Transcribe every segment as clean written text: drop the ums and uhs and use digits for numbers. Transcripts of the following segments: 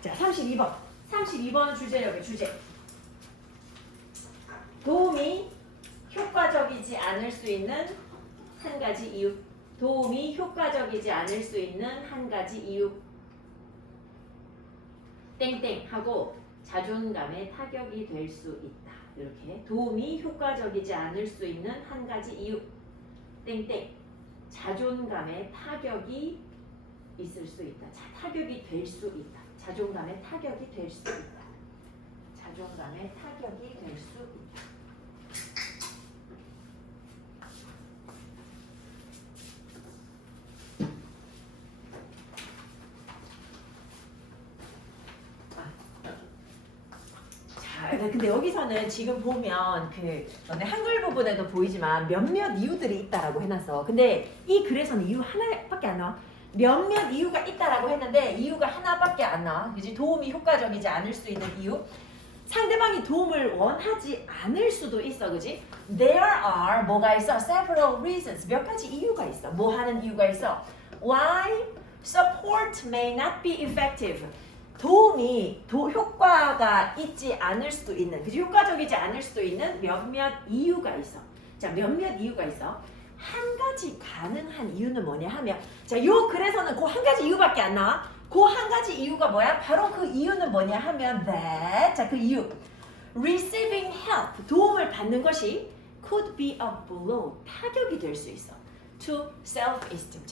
자, 32번. 32번 주제 여기 주제. 도움이 효과적이지 않을 수 있는 한 가지 이유. 도움이 효과적이지 않을 수 있는 한 가지 이유. 땡땡 하고 자존감에 타격이 될 수 있다. 이렇게 도움이 효과적이지 않을 수 있는 한 가지 이유. 땡땡 자존감에 타격이 있을 수 있다. 타격이 될 수 있다. 자존감에 타격이 될 수 있다. 자존감에 타격이 될 수 있다. 근데 여기서는 지금 보면 너네 한글 부분에도 보이지만 몇몇 이유들이 있다라고 해놨어. 근데 이 글에서는 이유 하나밖에 안 나와. 몇몇 이유가 있다라고 했는데 이유가 하나밖에 안 나와. 그지? 도움이 효과적이지 않을 수 있는 이유. 상대방이 도움을 원하지 않을 수도 있어. 그지? There are 뭐가 있어? Several reasons. 몇 가지 이유가 있어. 뭐 하는 이유가 있어? Why support may not be effective. 도움이 효과가 있지 않을 수도 있는, 그치? 효과적이지 않을 수도 있는 몇몇 이유가 있어. 자, 몇몇 이유가 있어. 한 가지 가능한 이유는 뭐냐 하면, 자, 요 글에서는 그 한 가지 이유밖에 안 나와. 그 한 가지 이유가 뭐야? 바로 그 이유는 뭐냐 하면 that, 자, 그 이유. Receiving help, 도움을 받는 것이 could be a blow, 타격이 될 수 있어. To self-esteem,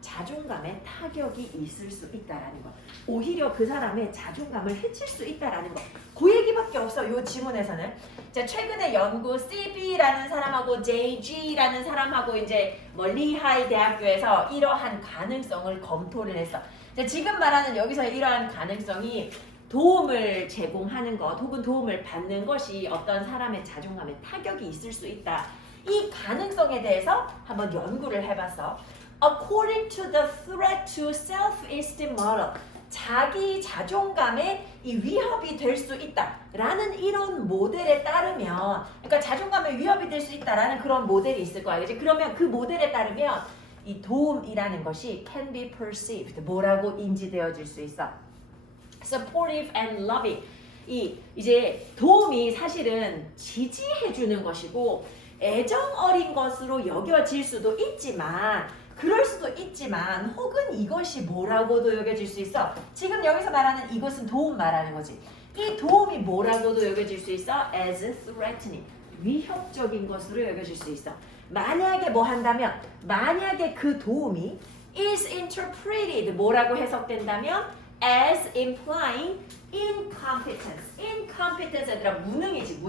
자존감에 타격이 있을 수 있다라는 거. 오히려 그 사람의 자존감을 해칠 수 있다라는 거. 그 얘기밖에 없어. 요 지문에서는. 자, 최근에 연구 CB라는 사람하고 JG라는 사람하고 이제 리하이 대학교에서 이러한 가능성을 검토를 했어. 자, 지금 말하는 여기서의 이러한 가능성이 도움을 제공하는 것 혹은 도움을 받는 것이 어떤 사람의 자존감에 타격이 있을 수 있다. 이 가능성에 대해서 한번 연구를 해봤어. According to the threat to self-esteem model, 자기 자존감에 이 위협이 될 수 있다라는 이런 모델에 따르면, 그러니까 자존감에 위협이 될 수 있다라는 그런 모델이 있을 거야. 그치? 그러면 그 모델에 따르면 이 도움이라는 것이 can be perceived, 뭐라고 인지되어질 수 있어. Supportive and loving. 이제 도움이 사실은 지지해주는 것이고 애정 어린 것으로 여겨질 수도 있지만, 그럴 수도 있지만 혹은 이것이 뭐라고도 여겨질 수 있어. 지금 여기서 말하는 이것은 도움 말하는 거지. 이 도움이 뭐라고도 여겨질 수 있어. As threatening, 위협적인 것으로 여겨질 수 있어. 만약에 뭐 한다면, 만약에 그 도움이 is interpreted, 뭐라고 해석된다면 as implying incompetence. incompetence 아니라 무능이지,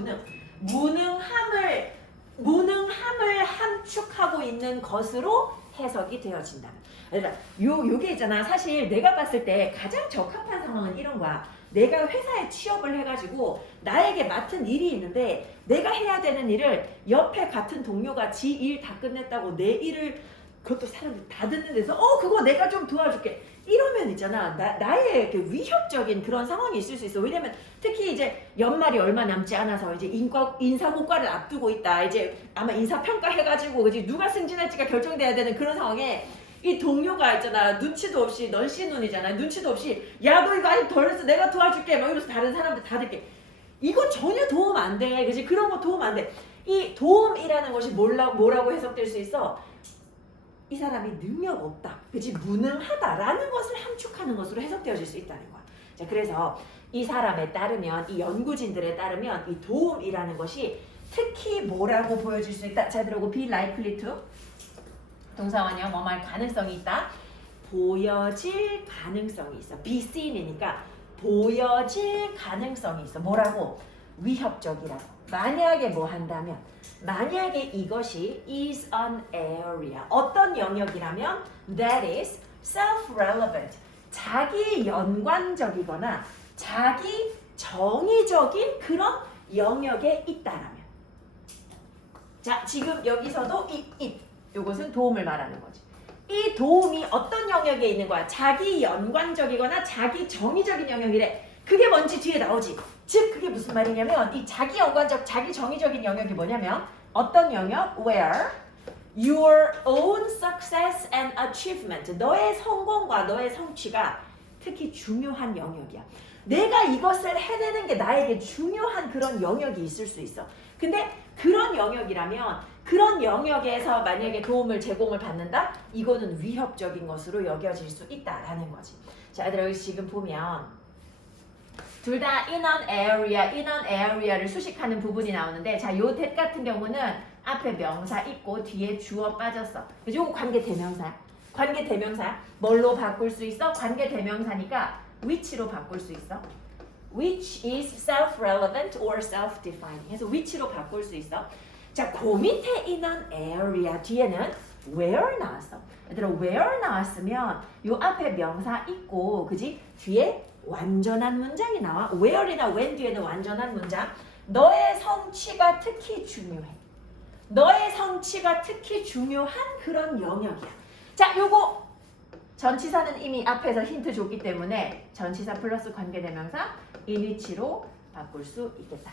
무능함을 함축하고 있는 것으로 해석이 되어진다. 그러니까 요게 있잖아. 사실 내가 봤을 때 가장 적합한 상황은 이런 거야. 내가 회사에 취업을 해가지고 나에게 맡은 일이 있는데 내가 해야 되는 일을 옆에 같은 동료가 지 일 다 끝냈다고 내 일을, 그것도 사람들이 다 듣는 데서 그거 내가 좀 도와줄게. 이러면 있잖아. 나의 위협적인 그런 상황이 있을 수 있어. 왜냐면 특히 이제 연말이 얼마 남지 않아서 이제 인사고과를 앞두고 있다. 이제 아마 인사평가 해가지고 이제 누가 승진할지가 결정돼야 되는 그런 상황에 이 동료가 있잖아. 눈치도 없이, 넌씨 눈이잖아. 눈치도 없이 야, 너 이거 아직 덜 했어. 내가 도와줄게. 막 이러면서 다른 사람들 다 듣게. 이거 전혀 도움 안 돼. 그치? 그런 거 도움 안 돼. 이 도움이라는 것이 뭐라고 해석될 수 있어? 이 사람이 능력 없다, 그치? 무능하다라는 것을 함축하는 것으로 해석되어질 수 있다는 거야. 자, 그래서 이 사람에 따르면, 이 연구진들에 따르면 이 도움이라는 것이 특히 뭐라고 보여질 수 있다. 자, 들어보고 be likely to, 동사원형 뭐말 가능성이 있다. 보여질 가능성이 있어. be seen이니까 보여질 가능성이 있어. 뭐라고? 위협적이라고. 만약에 뭐 한다면, 만약에 이것이 is an area, 어떤 영역이라면 that is self-relevant, 자기 연관적이거나 자기 정의적인 그런 영역에 있다라면. 자, 지금 여기서도 이것은 도움을 말하는 거지. 이 도움이 어떤 영역에 있는 거야? 자기 연관적이거나 자기 정의적인 영역이래. 그게 뭔지 뒤에 나오지. 즉 그게 무슨 말이냐면 이 자기 연관적, 자기 정의적인 영역이 뭐냐면 어떤 영역? Where your own success and achievement, 너의 성공과 너의 성취가 특히 중요한 영역이야. 내가 이것을 해내는 게 나에게 중요한 그런 영역이 있을 수 있어. 근데 그런 영역이라면 그런 영역에서 만약에 도움을 제공을 받는다? 이거는 위협적인 것으로 여겨질 수 있다라는 거지. 자, 얘들아 여기 지금 보면 둘 다 in an area를 수식하는 부분이 나오는데 자, 요 that 같은 경우는 앞에 명사 있고 뒤에 주어 빠졌어. 그래서 요거 관계대명사야. 관계대명사야. 뭘로 바꿀 수 있어? 관계대명사니까 which로 바꿀 수 있어. which is self-relevant or self-defining. 해서 which로 바꿀 수 있어. 자, 그 밑에 in an area 뒤에는 where 나왔어. 얘들아 where 나왔으면 요 앞에 명사 있고 그지? 뒤에 완전한 문장이 나와. where이나 when 뒤에는 완전한 문장. 너의 성취가 특히 중요해. 너의 성취가 특히 중요한 그런 영역이야. 자, 요거 전치사는 이미 앞에서 힌트 줬기 때문에 전치사 플러스 관계대명사 in which로 바꿀 수 있겠다.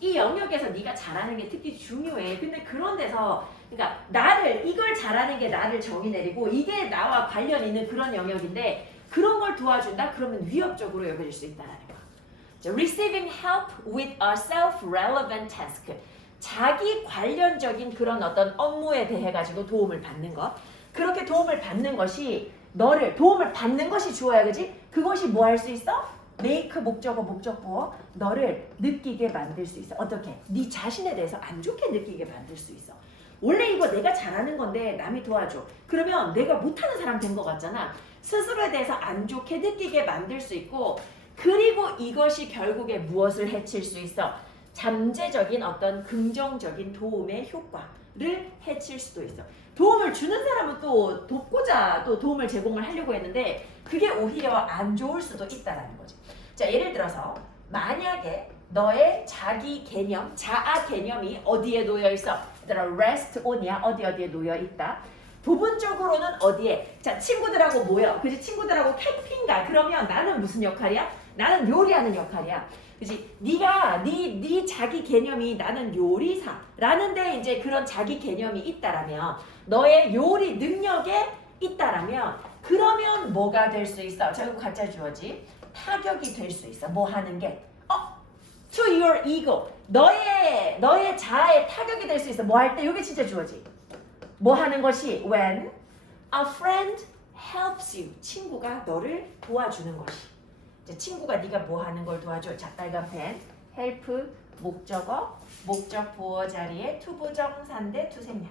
이 영역에서 네가 잘하는 게 특히 중요해. 근데 그런 데서 그러니까 나를 이걸 잘하는 게 나를 정의 내리고 이게 나와 관련 있는 그런 영역인데 그런 걸 도와준다? 그러면 위협적으로 여겨질 수 있다는 거야. Receiving help with a self-relevant task. 자기 관련적인 그런 어떤 업무에 대해 가지고 도움을 받는 것. 그렇게 도움을 받는 것이 너를 도움을 받는 것이 주어야 그지? 그것이 뭐 할 수 있어? make 목적어 목적보어 너를 느끼게 만들 수 있어. 어떻게? 네 자신에 대해서 안 좋게 느끼게 만들 수 있어. 원래 이거 내가 잘하는 건데 남이 도와줘. 그러면 내가 못하는 사람 된 것 같잖아. 스스로에 대해서 안 좋게 느끼게 만들 수 있고 그리고 이것이 결국에 무엇을 해칠 수 있어? 잠재적인 어떤 긍정적인 도움의 효과를 해칠 수도 있어. 도움을 주는 사람은 또 돕고자 또 도움을 제공을 하려고 했는데 그게 오히려 안 좋을 수도 있다라는 거지. 자, 예를 들어서 만약에 너의 자기 개념, 자아 개념이 어디에 놓여 있어? 얘들아 rest on이야. 어디에 놓여 있다. 부분적으로는 어디에? 자, 친구들하고 모여. 그지? 친구들하고 캠핑 가. 그러면 나는 무슨 역할이야? 나는 요리하는 역할이야. 그지? 네가 네 자기 개념이 나는 요리사라는데 이제 그런 자기 개념이 있다라면 너의 요리 능력에 있다라면 그러면 뭐가 될 수 있어? 자, 이거 가짜 주어지. 타격이 될 수 있어. 뭐 하는 게? To your ego. 너의 자아에 타격이 될 수 있어. 뭐 할 때? 이게 진짜 주어지. 뭐 하는 것이? When a friend helps you. 친구가 너를 도와주는 것이. 이제 친구가 네가 뭐 하는 걸 도와줘. 자, 빨간 펜. help 목적어 목적 보어 자리에 투부정사인데 투생략.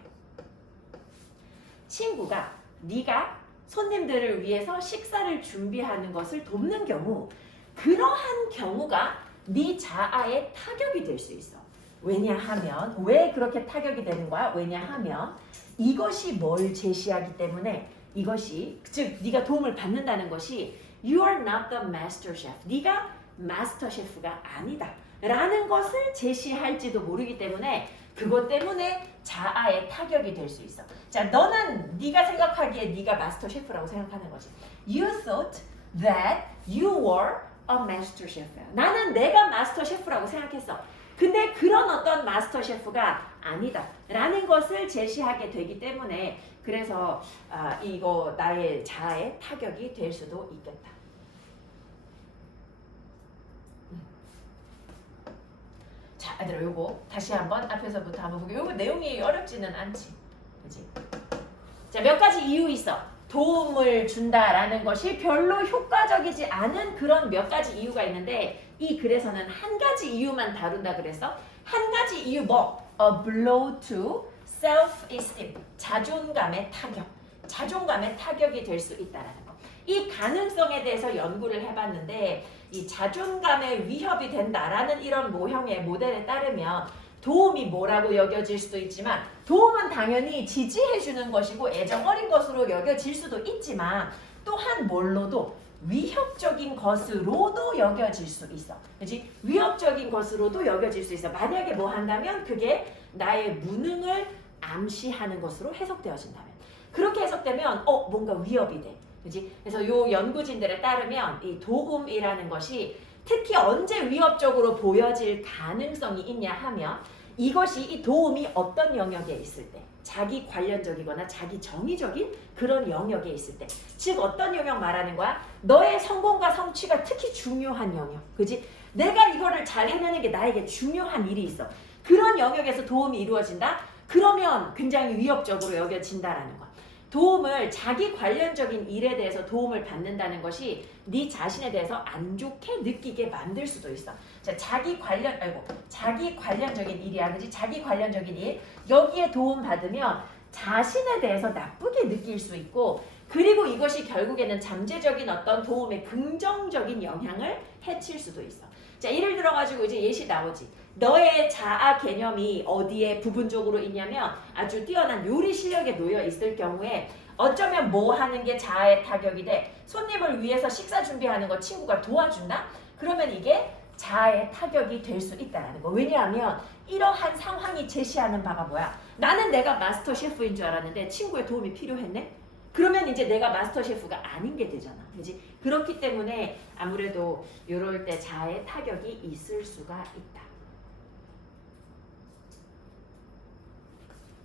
친구가 네가 손님들을 위해서 식사를 준비하는 것을 돕는 경우 그러한 경우가 네 자아에 타격이 될 수 있어. 왜냐하면 왜 그렇게 타격이 되는 거야? 왜냐하면 이것이 뭘 제시하기 때문에 이것이 즉 네가 도움을 받는다는 것이 You are not the master chef. 네가 마스터 셰프가 아니다 라는 것을 제시할지도 모르기 때문에 그것 때문에 자아에 타격이 될 수 있어. 자, 너는 네가 생각하기에 네가 마스터 셰프라고 생각하는 거지. You thought that you were a master chef. 나는 내가 마스터 셰프라고 생각했어. 근데 그런 어떤 마스터 셰프가 아니다 라는 것을 제시하게 되기 때문에 그래서 이거 나의 자아에 타격이 될 수도 있겠다. 자, 얘들아 요거 다시 한번 앞에서부터 한번 보게. 요거 내용이 어렵지는 않지. 그치? 자, 몇 가지 이유 있어. 도움을 준다라는 것이 별로 효과적이지 않은 그런 몇 가지 이유가 있는데 이 글에서는 한 가지 이유만 다룬다 그래서 한 가지 이유 뭐? A blow to self-esteem. 자존감의 타격. 자존감의 타격이 될 수 있다라는 거. 이 가능성에 대해서 연구를 해봤는데 이 자존감에 위협이 된다라는 이런 모형의 모델에 따르면 도움이 뭐라고 여겨질 수도 있지만 도움은 당연히 지지해주는 것이고 애정 어린 것으로 여겨질 수도 있지만 또한 뭘로도 위협적인 것으로도 여겨질 수 있어. 그렇지? 위협적인 것으로도 여겨질 수 있어. 만약에 뭐 한다면 그게 나의 무능을 암시하는 것으로 해석되어진다면 그렇게 해석되면 뭔가 위협이 돼. 그렇지? 그래서 요 연구진들에 따르면 이 도움이라는 것이 특히 언제 위협적으로 보여질 가능성이 있냐 하면 이것이 이 도움이 어떤 영역에 있을 때 자기 관련적이거나 자기 정의적인 그런 영역에 있을 때, 즉 어떤 영역 말하는 거야? 너의 성공과 성취가 특히 중요한 영역, 그지? 내가 이거를 잘 해내는 게 나에게 중요한 일이 있어. 그런 영역에서 도움이 이루어진다? 그러면 굉장히 위협적으로 여겨진다라는 거야. 도움을, 자기 관련적인 일에 대해서 도움을 받는다는 것이 네 자신에 대해서 안 좋게 느끼게 만들 수도 있어. 자, 자기 관련적인 일이야, 그지? 자기 관련적인 일, 여기에 도움 받으면 자신에 대해서 나쁘게 느낄 수 있고, 그리고 이것이 결국에는 잠재적인 어떤 도움의 긍정적인 영향을 해칠 수도 있어. 자, 예를 들어가지고 이제 예시 나오지. 너의 자아 개념이 어디에 부분적으로 있냐면 아주 뛰어난 요리 실력에 놓여 있을 경우에 어쩌면 뭐 하는 게 자아의 타격이 돼. 손님을 위해서 식사 준비하는 거 친구가 도와준다? 그러면 이게 자아의 타격이 될 수 있다는 거. 왜냐하면 이러한 상황이 제시하는 바가 뭐야? 나는 내가 마스터 셰프인 줄 알았는데 친구의 도움이 필요했네? 그러면 이제 내가 마스터 셰프가 아닌 게 되잖아. 그지? 그렇기 때문에 아무래도 이럴 때 자아의 타격이 있을 수가 있다.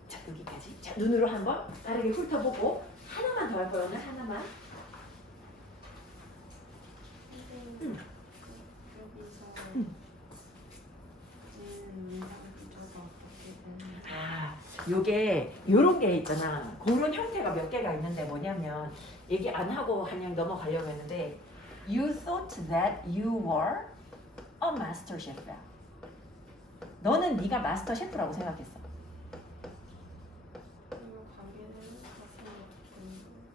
자, 여기까지. 자, 눈으로 한번 빠르게 훑어보고 하나만 더 할 거야. 오늘 하나만. 요게 요런 게 있잖아. 그런 형태가 몇 개가 있는데 뭐냐면 얘기 안 하고 그냥 넘어가려고 했는데 You thought that you were a master chef야. 너는 네가 마스터 셰프라고 생각했어.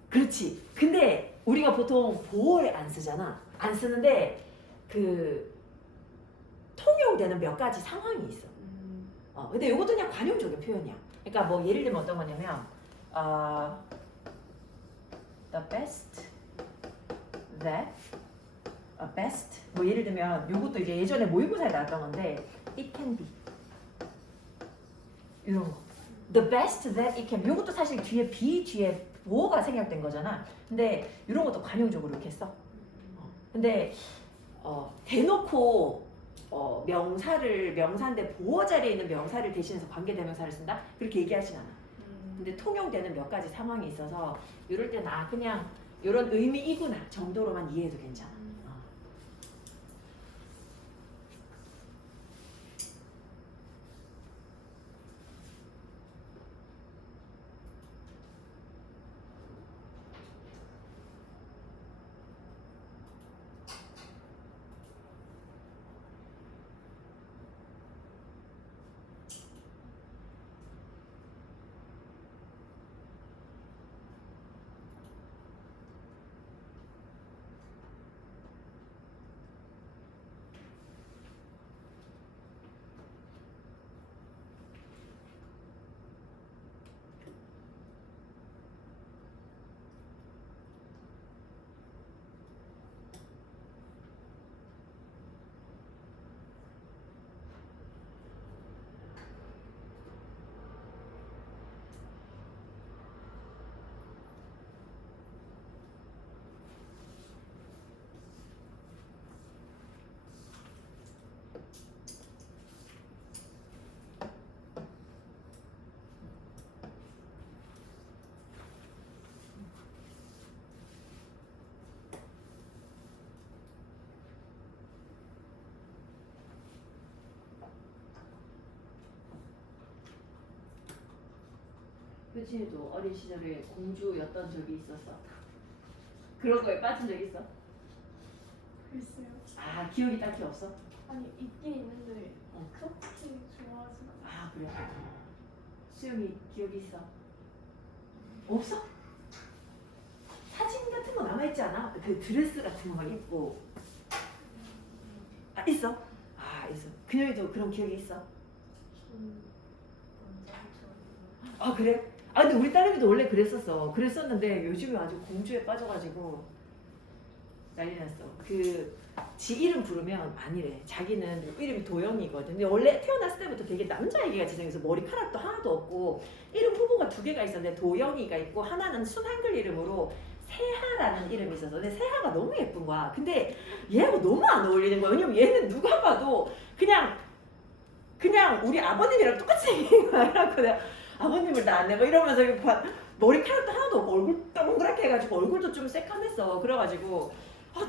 그렇지. 근데 우리가 보통 보어에 안 쓰잖아. 안 쓰는데 그 통용되는 몇 가지 상황이 있어. 근데 이것도 그냥 관용적인 표현이야. 그러니까 뭐 예를 들면 어떤 거냐면 the best that best 뭐 예를 들면 이것도 이제 예전에 모의고사에 나왔던 건데 it can be 이런 거 the best that it can be 이것도 사실 뒤에 be 뒤에 보어가 생략된 거잖아. 근데 이런 것도 관용적으로 이렇게 써. 근데 대놓고 명사인데 보어 자리에 있는 명사를 대신해서 관계대명사를 쓴다? 그렇게 얘기하진 않아. 근데 통용되는 몇 가지 상황이 있어서 이럴 때는 그냥 이런 의미이구나 정도로만 이해해도 괜찮아. 효진이도 어린 시절에 공주였던 적이 있었어. 그런 거에 빠진 적 있어? 글쎄요. 기억이 딱히 없어? 아니 있긴 있는데 없어? 그렇게 좋아하진 않아요. 그래. 수영이 기억이 있어? 없어? 사진 같은 거 남아있지 않아? 그 드레스 같은 거 막 입고. 있어? 있어. 그녀도 그런 기억이 있어? 그래? 근데 우리 딸내미도 원래 그랬었어. 그랬었는데 요즘에 아주 공주에 빠져가지고 난리 났어. 지 이름 부르면 아니래. 자기는 이름이 도영이거든. 근데 원래 태어났을 때부터 되게 남자애기 같이 생겨서 머리카락도 하나도 없고 이름 후보가 2개가 있었는데 도영이가 있고 하나는 순한글 이름으로 세하라는 이름이 있어서 근데 세하가 너무 예쁜 거야. 근데 얘하고 너무 안 어울리는 거야. 왜냐면 얘는 누가 봐도 그냥 우리 아버님이랑 똑같이 생긴 거야. 그래갖고 내가 아버님을 낳았네 뭐 이러면서 이렇게 머리카락도 하나도 없고 얼굴 동그랗게 해가지고 얼굴도 좀 새까맸어. 그래가지고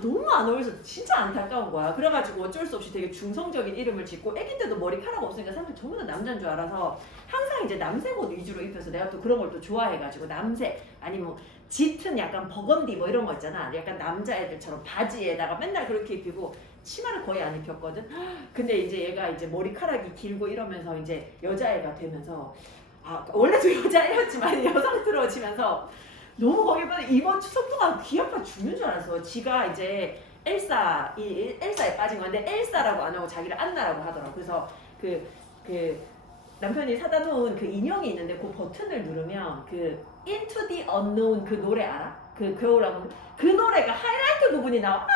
너무 안 어울려서 진짜 안타까운 거야. 그래가지고 어쩔 수 없이 되게 중성적인 이름을 짓고 애기 때도 머리카락 없으니까 사람들 전부 다 남자인 줄 알아서 항상 이제 남색 옷 위주로 입혀서 내가 또 그런 걸 또 좋아해가지고 남색 아니 뭐 짙은 약간 버건디 뭐 이런 거 있잖아. 약간 남자애들처럼 바지에다가 맨날 그렇게 입히고 치마를 거의 안 입혔거든. 근데 이제 얘가 이제 머리카락이 길고 이러면서 이제 여자애가 되면서 원래도 여자애였지만 여성스러워지면서 너무 거기 보면 이번 추석 동안 귀 아파 죽는 줄 알았어. 지가 이제 엘사에 빠진 건데 엘사라고 안 하고 자기를 안나라고 하더라고. 그래서 그 남편이 사다 놓은 그 인형이 있는데 그 버튼을 누르면 그 Into the Unknown 그 노래 알아? 그 겨울왕국 그 노래가 하이라이트 부분이 나와.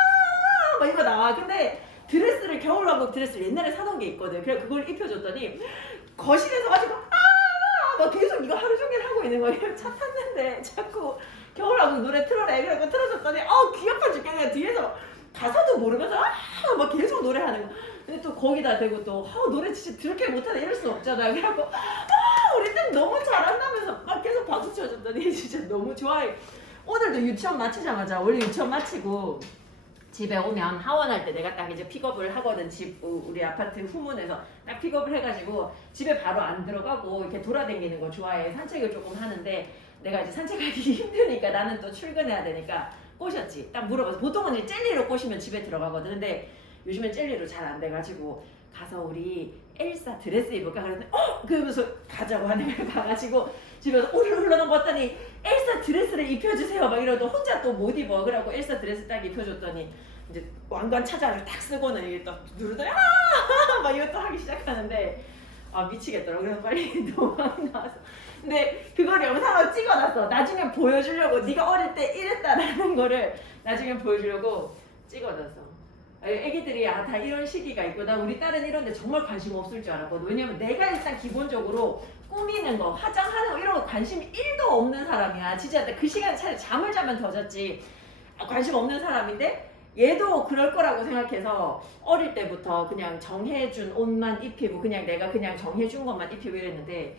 막 이거 나와. 근데 드레스를 겨울왕국 드레스를 옛날에 사놓은 게 있거든. 그래 그걸 입혀줬더니 거실에서 가지고 막 계속 이거 하루 종일 하고 있는 거예요. 차 탔는데 자꾸 겨울왕국 노래 틀어라 이러고 틀어줬더니 귀 아파 죽겠네. 뒤에서 가사도 모르면서 막 계속 노래하는 거. 근데 또 거기다 대고 또 노래 진짜 그렇게 못하다 이럴 수 없잖아. 그래갖고 우리 딸 너무 잘한다면서 막 계속 박수 쳐줬더니 진짜 너무 좋아해. 오늘도 유치원 마치자마자 원래 유치원 마치고 집에 오면 하원할 때 내가 딱 이제 픽업을 하거든. 우리 아파트 후문에서 딱 픽업을 해가지고 집에 바로 안 들어가고 이렇게 돌아다니는 거 좋아해. 산책을 조금 하는데 내가 이제 산책하기 힘드니까 나는 또 출근해야 되니까 꼬셨지. 딱 물어봐서 보통은 이제 젤리로 꼬시면 집에 들어가거든. 근데 요즘엔 젤리로 잘 안 돼가지고 가서 우리 엘사 드레스 입을까 그랬더니 그러면서 가자고 하는 걸 가가지고 집에서 울렁울렁 봤더니 엘사 드레스를 입혀주세요 막 이러도 혼자 또 못 입어. 그래갖고 엘사 드레스 딱 입혀줬더니 이제 왕관 차자를 딱 쓰고는 이게 딱 누르더니 막 이것도 하기 시작하는데 미치겠더라고. 그래서 빨리 도망 나와서 근데 그걸 영상으로 찍어놨어. 나중에 보여주려고 네가 어릴 때 이랬다라는 거를 나중에 보여주려고 찍어놨어. 애기들이 다 이런 시기가 있고 나 우리 딸은 이런데 정말 관심 없을 줄 알았거든. 왜냐면 내가 일단 기본적으로 꾸미는 거 화장하는 거 이런 거 관심이 1도 없는 사람이야. 진짜 그 시간에 차라리 잠을 자면 더 잤지. 관심 없는 사람인데 얘도 그럴 거라고 생각해서 어릴 때부터 그냥 정해준 옷만 입히고 그냥 내가 그냥 정해준 것만 입히고 이랬는데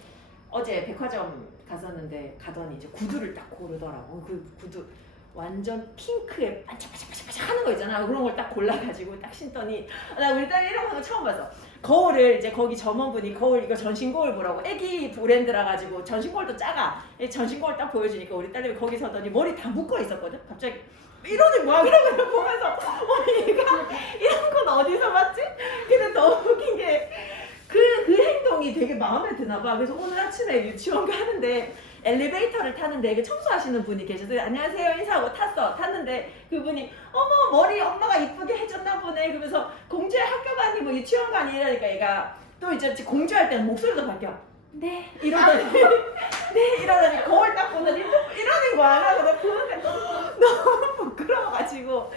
어제 백화점 갔었는데 가더니 이제 구두를 딱 고르더라고. 그 구두 완전 핑크에 반짝반짝반짝 하는 거 있잖아. 그런 걸 딱 골라가지고 딱 신더니 나 우리 딸이 이런 거 처음 봤어. 거울을 이제 거기 점원분이 거울 이거 전신 거울 보라고 애기 브랜드라 가지고 전신 거울도 작아. 전신 거울 딱 보여주니까 우리 딸이 거기 서더니 머리 다 묶어 있었거든. 갑자기 이러니 뭐야 그런 걸 보면서 얘가 이런 건 어디서 봤지? 근데 너무 웃긴 게 그 행동이 되게 마음에 드나 봐. 그래서 오늘 아침에 유치원 가는데 엘리베이터를 타는데 그 청소하시는 분이 계셔서 안녕하세요 인사하고 탔는데 그분이 어머 머리 엄마가 이쁘게 해줬나 보네. 그러면서 공주야 학교 가니 뭐 유치원 가니 이러니까 얘가 또 이제 공주할 때는 목소리도 바뀌어. 네 이러더니 네 이러더니 거울 딱 보더니 이러는 거야. 그래서 보는데 너무 부끄러워가지고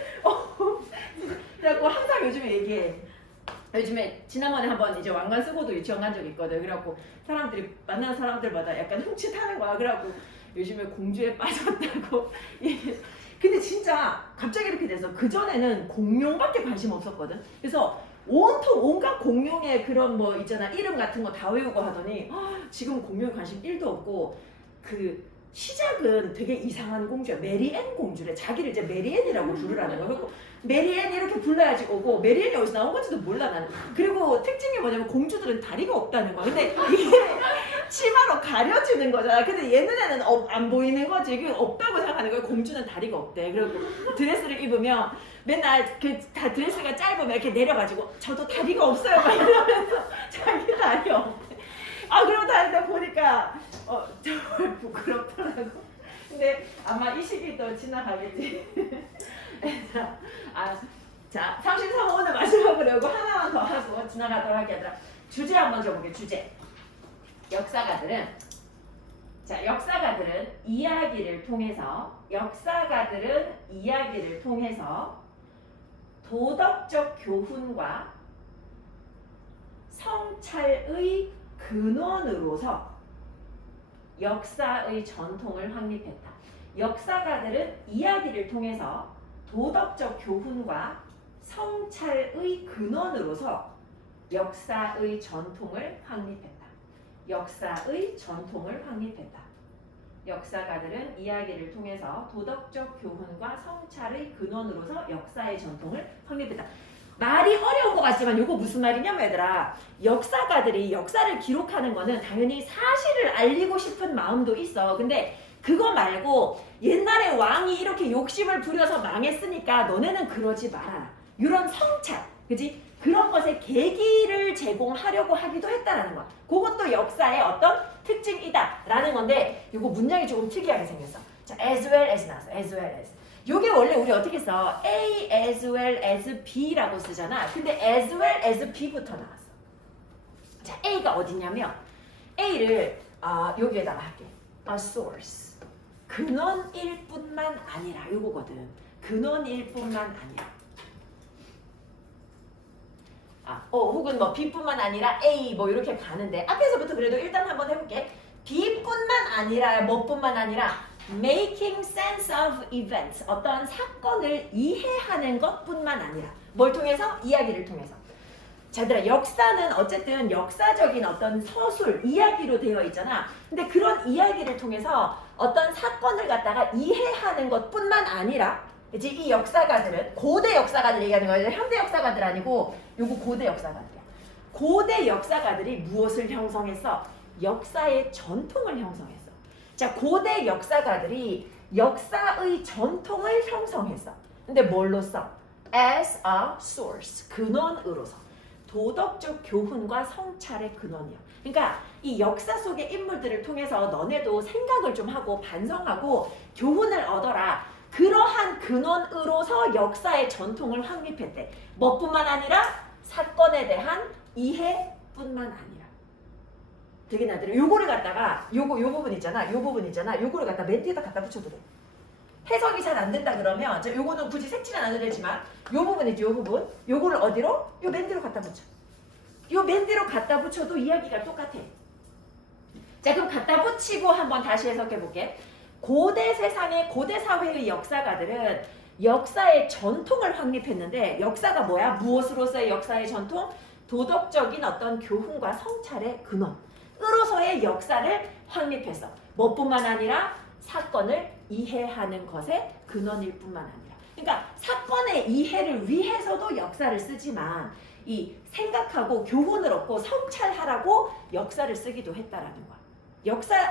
그래갖고 항상 요즘에 얘기해. 요즘에 지난번에 한번 이제 왕관 쓰고도 유치원 간 적이 있거든. 그래갖고 사람들이 만나는 사람들마다 약간 훔칫하는 거야. 그래갖고 요즘에 공주에 빠졌다고 얘기해서. 근데 진짜 갑자기 이렇게 돼서 그전에는 공룡밖에 관심 없었거든. 그래서 온갖 공룡의 그런 뭐 있잖아 이름 같은 거 다 외우고 하더니 지금 공룡에 관심 1도 없고 그 시작은 되게 이상한 공주야. 메리앤 공주래. 자기를 이제 메리앤이라고 부르라는 거야. 그리고 메리앤 이렇게 불러야지 오고 메리앤이 어디서 나온 건지도 몰라 나는. 그리고 특징이 뭐냐면 공주들은 다리가 없다는 거야. 근데 이게 치마로 가려지는 거잖아. 근데 얘 눈에는 안 보이는 거지. 그게 없다고 생각하는 거야. 공주는 다리가 없대. 그리고 드레스를 입으면 맨날 다 드레스가 짧으면 이렇게 내려가지고 저도 다리가 없어요 막 이러면서 자기 다리 없대. 그러고 다니다 보니까 정말 부끄럽더라고. 근데 아마 이 시기도 지나가겠지. 자 33호 오늘 마지막으로 이거 하나만 더 하고 지나가도록 하겠다. 주제 한번 줘볼게. 주제. 역사가들은 이야기를 통해서 도덕적 교훈과 성찰의 근원으로서 역사의 전통을 확립했다. 역사가들은 이야기를 통해서 도덕적 교훈과 성찰의 근원으로서 역사의 전통을 확립했다. 역사의 전통을 확립했다. 역사가들은 이야기를 통해서 도덕적 교훈과 성찰의 근원으로서 역사의 전통을 확립했다. 말이 어려운 것 같지만 이거 무슨 말이냐면 얘들아, 역사가들이 역사를 기록하는 거는 당연히 사실을 알리고 싶은 마음도 있어. 근데 그거 말고 옛날에 왕이 이렇게 욕심을 부려서 망했으니까 너네는 그러지 말아라. 이런 성찰, 그지? 그런 것에 계기를 제공하려고 하기도 했다라는 거야. 그것도 역사의 어떤 특징이다라는 건데 이거 문장이 조금 특이하게 생겼어. 자, as well as 나왔어. as well as. 요게 원래 우리 어떻게 써? A as well as B라고 쓰잖아. 근데 as well as B부터 나왔어. 자, A가 어디냐면 A를 여기에다가 할게. A source. 근원일 뿐만 아니라 요거거든. 근원일 뿐만 아니라. 혹은 뭐 B뿐만 아니라 A 뭐 이렇게 가는데 앞에서부터 그래도 일단 한번 해볼게. B뿐만 아니라 뭐뿐만 아니라 making sense of events, 어떤 사건을 이해하는 것뿐만 아니라 뭘 통해서? 이야기를 통해서. 자, 얘들아, 역사는 어쨌든 역사적인 어떤 서술, 이야기로 되어 있잖아. 근데 그런 이야기를 통해서 어떤 사건을 갖다가 이해하는 것뿐만 아니라, 이제 이 역사가들은 고대 역사가들 얘기하는 거예요. 현대 역사가들 아니고 요거 고대 역사가들이야. 고대 역사가들이 무엇을 형성했어? 역사의 전통을 형성했어. 자, 고대 역사가들이 역사의 전통을 형성했어. 근데 뭘로써? As a source, 근원으로서. 도덕적 교훈과 성찰의 근원이야. 그러니까 이 역사 속의 인물들을 통해서 너네도 생각을 좀 하고 반성하고 교훈을 얻어라. 그러한 근원으로서 역사의 전통을 확립했대. 뭐뿐만 아니라 사건에 대한 이해뿐만 아니라. 되게 나들이 요거를 갖다가 요 부분 있잖아. 요거를 갖다 멘트 에다 갖다 붙여도 돼. 해석이 잘 안 된다 그러면 요거는 굳이 색칠은 안 해도 되지만 요 부분 있죠. 요 부분. 요거를 어디로? 요 멘트로 갖다 붙여. 요 멘트로 갖다 붙여도 이야기가 똑같아. 자, 그럼 갖다 붙이고 한번 다시 해석해 볼게. 고대 세상의 고대 사회의 역사가들은 역사의 전통을 확립했는데 역사가 뭐야? 무엇으로서의 역사의 전통? 도덕적인 어떤 교훈과 성찰의 근원으로서의 역사를 확립했어. 뭐뿐만 아니라 사건을 이해하는 것의 근원일 뿐만 아니라. 그러니까 사건의 이해를 위해서도 역사를 쓰지만 이 생각하고 교훈을 얻고 성찰하라고 역사를 쓰기도 했다라는 거야.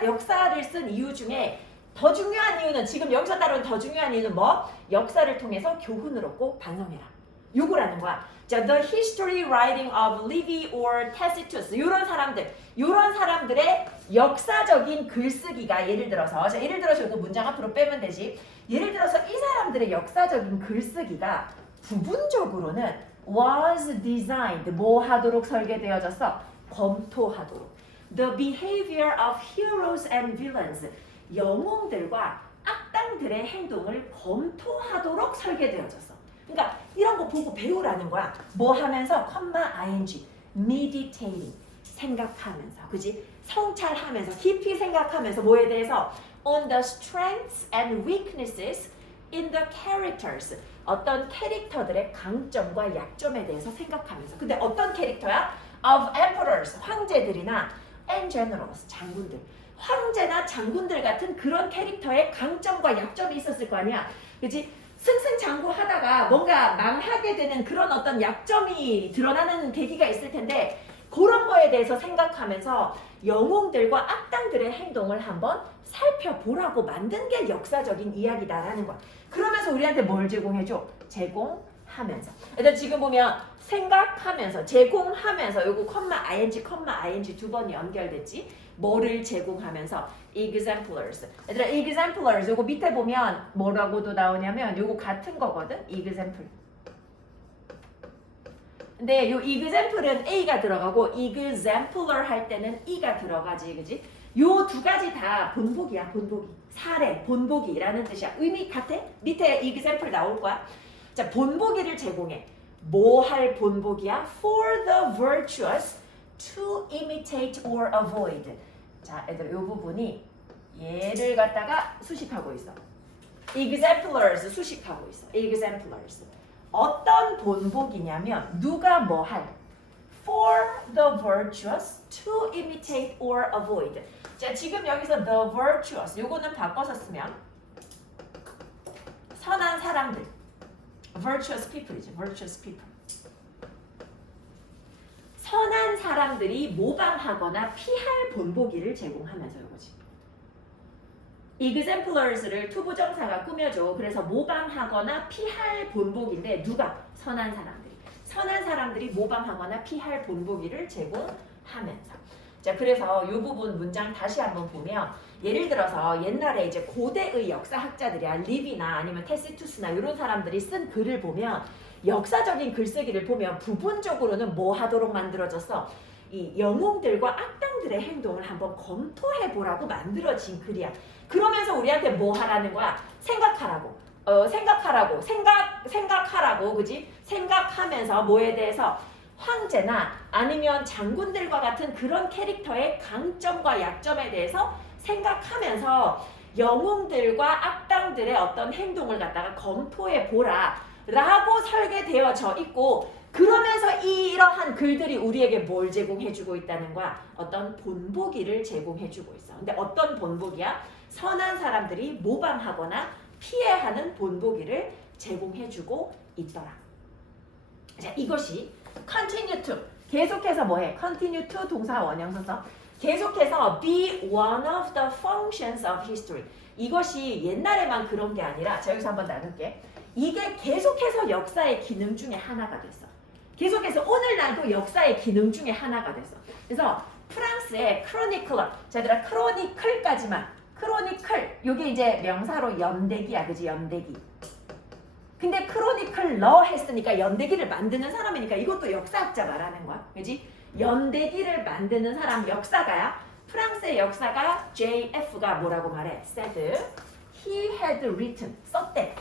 역사를 쓴 이유 중에 더 중요한 이유는 지금 여기서 다룬 더 중요한 이유는 뭐? 역사를 통해서 교훈을 얻고 반성해라. 요거라는 거야. 자, the history writing of Livy or Tacitus 이런 사람들의 역사적인 글쓰기가 예를 들어서 이거 문장 앞으로 빼면 되지. 예를 들어서 이 사람들의 역사적인 글쓰기가 부분적으로는 was designed 뭐 하도록 설계되어졌어? 검토하도록. The behavior of heroes and villains 영웅들과 악당들의 행동을 검토하도록 설계되어졌어. 그러니까 이런 거 보고 배우라는 거야. 뭐 하면서? ing, meditating, 생각하면서, 그지? 성찰하면서, 깊이 생각하면서 뭐에 대해서? On the strengths and weaknesses in the characters. 어떤 캐릭터들의 강점과 약점에 대해서 생각하면서. 근데 어떤 캐릭터야? Of emperors, 황제들이나 and generals, 장군들. 황제나 장군들 같은 그런 캐릭터의 강점과 약점이 있었을 거 아니야. 그치? 승승장구하다가 뭔가 망하게 되는 그런 어떤 약점이 드러나는 계기가 있을 텐데 그런 거에 대해서 생각하면서 영웅들과 악당들의 행동을 한번 살펴보라고 만든 게 역사적인 이야기다라는 거야. 그러면서 우리한테 뭘 제공해줘? 제공하면서. 일단 지금 보면 생각하면서, 제공하면서 요거 ing 두 번 연결됐지? 뭐를 제공하면서? exemplars. 얘들아, exemplars 요거 밑에 보면 뭐라고도 나오냐면 요거 같은 거거든? example. 근데 요 example은 A가 들어가고 exemplar 할 때는 E가 들어가지, 그지? 요 두 가지 다 본보기야, 본보기. 사례, 본보기라는 뜻이야. 의미 같아? 밑에 example 나올 거야. 자, 본보기를 제공해. 뭐 할 본보기야? For the virtuous to imitate or avoid. 자, 얘들아, 이 부분이 얘를 갖다가 수식하고 있어. exemplars 수식하고 있어. exemplars. 어떤 본보기냐면 누가 뭐 할? for the virtuous to imitate or avoid. 자, 지금 여기서 the virtuous 요거는 바꿔서 쓰면 선한 사람들 virtuous people이죠. virtuous people. 선한 사람들이 모방하거나 피할 본보기를 제공하면서 이거지. exemplars를 투부정사가 꾸며줘. 그래서 모방하거나 피할 본보기인데 누가? 선한 사람들이. 선한 사람들이 모방하거나 피할 본보기를 제공하면서. 자, 그래서 이 부분 문장 다시 한번 보면 예를 들어서 옛날에 이제 고대의 역사학자들이야 리비나 아니면 테시투스나 이런 사람들이 쓴 글을 보면 역사적인 글쓰기를 보면 부분적으로는 뭐 하도록 만들어졌어? 이 영웅들과 악당들의 행동을 한번 검토해 보라고 만들어진 글이야. 그러면서 우리한테 뭐 하라는 거야? 생각하라고. 생각하라고, 그지? 생각하면서 뭐에 대해서 황제나 아니면 장군들과 같은 그런 캐릭터의 강점과 약점에 대해서 생각하면서 영웅들과 악당들의 어떤 행동을 갖다가 검토해 보라 라고 설계되어져 있고 그러면서 이러한 글들이 우리에게 뭘 제공해주고 있다는 거야? 어떤 본보기를 제공해주고 있어. 근데 어떤 본보기야? 선한 사람들이 모방하거나 피해하는 본보기를 제공해주고 있더라. 자, 이것이 continue to 계속해서 뭐해? continue to 동사 원형서서 계속해서 be one of the functions of history. 이것이 옛날에만 그런 게 아니라 자 여기서 한번 나눌게. 이게 계속해서 역사의 기능 중에 하나가 됐어. 계속해서 오늘날도 역사의 기능 중에 하나가 됐어. 그래서 프랑스의 크로니클러, 자 얘들아 크로니클까지만 크로니클 요게 이제 명사로 연대기야, 그지? 연대기. 근데 크로니클러 했으니까 연대기를 만드는 사람이니까 이것도 역사학자 말하는 거야, 그지? 연대기를 만드는 사람 역사가야. 프랑스의 역사가 JF가 뭐라고 말해? said he had written, 썼대.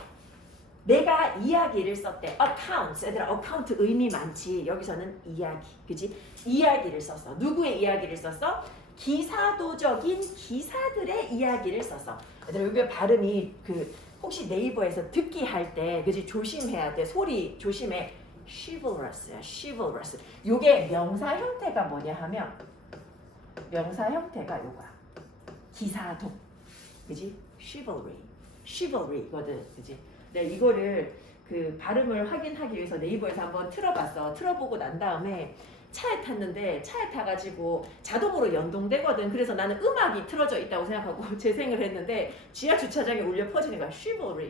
내가 이야기를 썼대. account, 얘들아 account 의미 많지. 여기서는 이야기, 그지? 이야기를 썼어. 누구의 이야기를 썼어? 기사도적인 기사들의 이야기를 썼어. 얘들아 여기 발음이 그 혹시 네이버에서 듣기 할 때 그지 조심해야 돼. 소리 조심해. chivalrous야, chivalrous. 요게 명사 형태가 뭐냐 하면 명사 형태가 요거야. 기사도, 그지? chivalry거든, 그지? 네, 이거를 그 발음을 확인하기 위해서 네이버에서 한번 틀어봤어. 틀어보고 난 다음에 차에 탔는데 차에 타가지고 자동으로 연동되거든. 그래서 나는 음악이 틀어져 있다고 생각하고 재생을 했는데 지하 주차장에 울려 퍼지는 거야. chivalry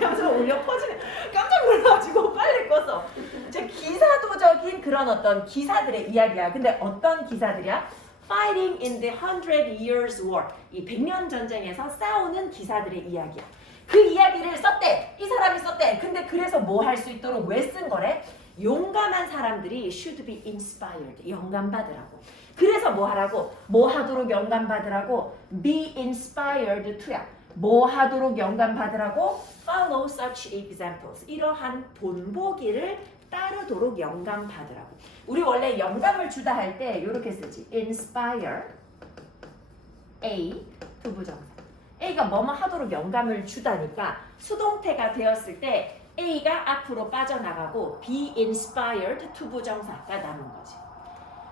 하면서 울려 퍼지는. 깜짝 놀라가지고 빨리 껐어. 즉 기사도적인 그런 어떤 기사들의 이야기야. 근데 어떤 기사들이야? Fighting in the 100 Years War. 이 100년 전쟁에서 싸우는 기사들의 이야기야. 그 이야기를 썼대. 이 사람이 썼대. 근데 그래서 뭐 할 수 있도록 왜 쓴 거래? 용감한 사람들이 should be inspired. 영감받으라고. 그래서 뭐 하라고? 뭐 하도록 영감받으라고? be inspired to야. 뭐 하도록 영감받으라고? follow such examples. 이러한 본보기를 따르도록 영감받으라고. 우리 원래 영감을 주다 할 때 이렇게 쓰지. inspire A 투부정사. A가 뭐뭐 하도록 영감을 주다니까 수동태가 되었을 때 A가 앞으로 빠져나가고 be inspired 투부정사가 남은 거지.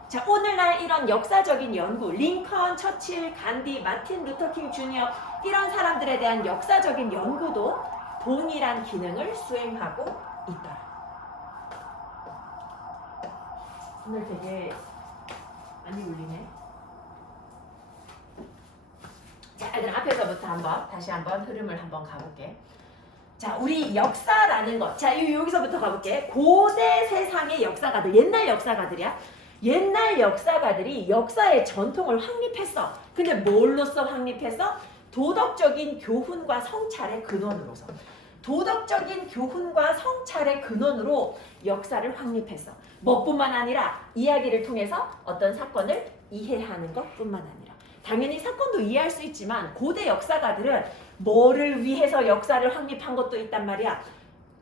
자, 오늘날 이런 역사적인 연구, 링컨, 처칠, 간디, 마틴 루터킹 주니어 이런 사람들에 대한 역사적인 연구도 동일한 기능을 수행하고 있더라. 오늘 되게 많이 울리네. 자, 얘들아 앞에서부터 다시 한번 흐름을 한번 가볼게. 자, 우리 역사라는 것. 자, 여기서부터 가볼게. 고대 세상의 역사가들, 옛날 역사가들이야. 옛날 역사가들이 역사의 전통을 확립했어. 근데 뭘로써 확립했어? 도덕적인 교훈과 성찰의 근원으로서. 도덕적인 교훈과 성찰의 근원으로 역사를 확립했어. 뭐뿐만 아니라 이야기를 통해서 어떤 사건을 이해하는 것뿐만 아니라. 당연히 사건도 이해할 수 있지만 고대 역사가들은 뭐를 위해서 역사를 확립한 것도 있단 말이야.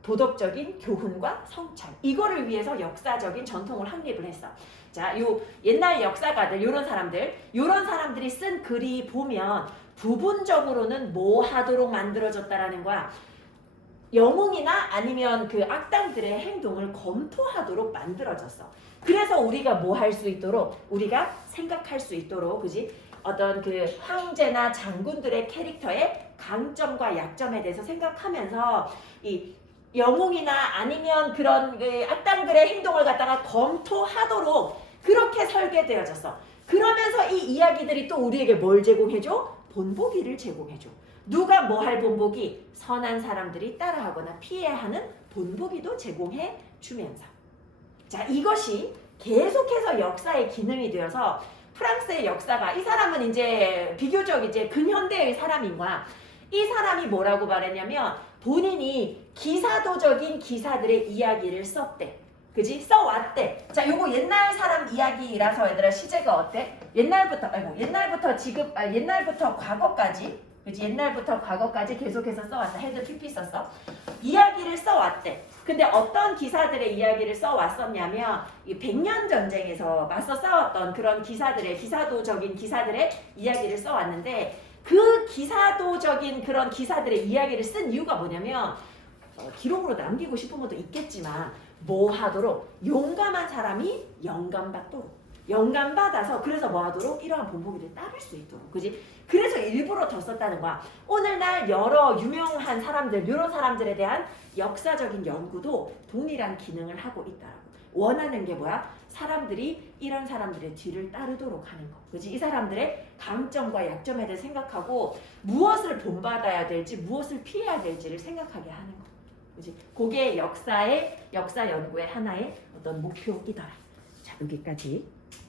도덕적인 교훈과 성찰. 이거를 위해서 역사적인 전통을 확립을 했어. 자, 요 옛날 역사가들, 요런 사람들이 쓴 글이 보면 부분적으로는 뭐 하도록 만들어졌다라는 거야. 영웅이나 아니면 그 악당들의 행동을 검토하도록 만들어졌어. 그래서 우리가 뭐 할 수 있도록, 우리가 생각할 수 있도록, 그지? 어떤 그 황제나 장군들의 캐릭터의 강점과 약점에 대해서 생각하면서 이 영웅이나 아니면 그런 그 악당들의 행동을 갖다가 검토하도록 그렇게 설계되어졌어. 그러면서 이 이야기들이 또 우리에게 뭘 제공해줘? 본보기를 제공해줘. 누가 뭐 할 본보기? 선한 사람들이 따라하거나 피해야 하는 본보기도 제공해 주면서. 자, 이것이 계속해서 역사의 기능이 되어서 프랑스의 역사가, 이 사람은 이제 비교적 이제 근현대의 사람인 거야. 이 사람이 뭐라고 말했냐면 본인이 기사도적인 기사들의 이야기를 썼대. 그지? 써왔대. 자, 요거 옛날 사람 이야기라서 얘들아 시제가 어때? 옛날부터 과거까지, 그지? 옛날부터 과거까지 계속해서 써왔어. 헤드 PP 썼어. 이야기를 써왔대. 근데 어떤 기사들의 이야기를 써왔었냐면 이 100년 전쟁에서 맞서 싸웠던 그런 기사도적인 기사들의 이야기를 써왔는데, 그 기사도적인 그런 기사들의 이야기를 쓴 이유가 뭐냐면 기록으로 남기고 싶은 것도 있겠지만 뭐 하도록? 용감한 사람이 영감받아서 그래서 뭐 하도록? 이러한 본보기를 따를 수 있도록. 그지? 그래서 일부러 더 썼다는 거야. 오늘날 여러 유명한 사람들, 이런 사람들에 대한 역사적인 연구도 동일한 기능을 하고 있다라고. 원하는 게 뭐야? 사람들이 이런 사람들의 뒤를 따르도록 하는 거. 그지? 이 사람들의 강점과 약점에 대해 생각하고 무엇을 본받아야 될지, 무엇을 피해야 될지를 생각하게 하는 거. 그지? 그게 역사 연구의 하나의 어떤 목표이더라. 자, 여기까지.